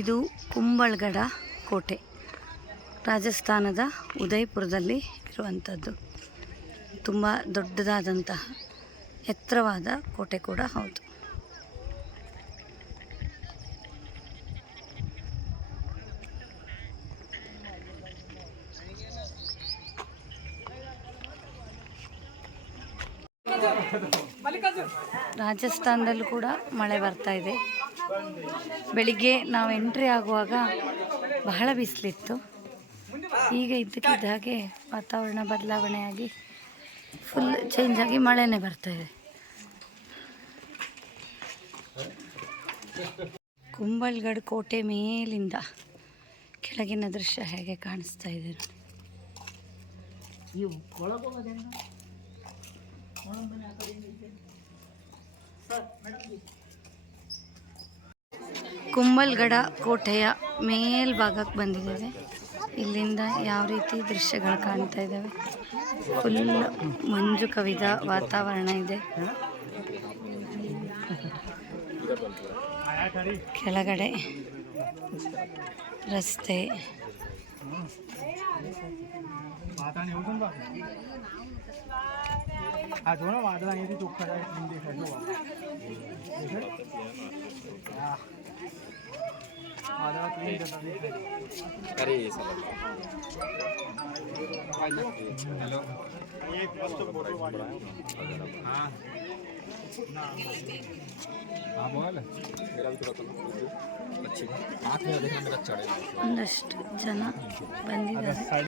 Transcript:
ಇದು ಕುಂಬಳಗಡ ಕೋಟೆ, ರಾಜಸ್ಥಾನದ ಉದಯಪುರದಲ್ಲಿ ಇರುವಂಥದ್ದು. ತುಂಬ ದೊಡ್ಡದಾದಂತಹ ಎತ್ತರವಾದ ಕೋಟೆ ಕೂಡ ಹೌದು. ರಾಜಸ್ಥಾನದಲ್ಲೂ ಕೂಡ ಮಳೆ ಬರ್ತಾ ಇದೆ. ಬೆಳಿಗ್ಗೆ ನಾವು ಎಂಟ್ರಿ ಆಗುವಾಗ ಬಹಳ ಬಿಸಿಲಿತ್ತು. ಈಗ ಇದ್ದಕ್ಕಿದ್ದ ಹಾಗೆ ವಾತಾವರಣ ಬದಲಾವಣೆಯಾಗಿ ಫುಲ್ ಚೇಂಜ್ ಆಗಿ ಮಳೆನೇ ಬರ್ತಾ ಇದೆ. ಕುಂಬಳಗಡ ಕೋಟೆ ಮೇಲಿಂದ ಕೆಳಗಿನ ದೃಶ್ಯ ಹೇಗೆ ಕಾಣಿಸ್ತಾ ಇದೆ ನೋಡಿ. ಕುಂಬಳಗಡ ಕೋಟೆಯ ಮೇಲ್ಭಾಗಕ್ಕೆ ಬಂದಿದ್ದೇವೆ. ಇಲ್ಲಿಂದ ಯಾವ ರೀತಿ ದೃಶ್ಯಗಳು ಕಾಣ್ತಾ ಇದ್ದಾವೆ. ಫುಲ್ ಮಂಜು ಕವಿದ ವಾತಾವರಣ ಇದೆ. ಕೆಳಗಡೆ ರಸ್ತೆ, ಒಂದಷ್ಟು ಜನ ಬಂದಿದ್ದಾರೆ.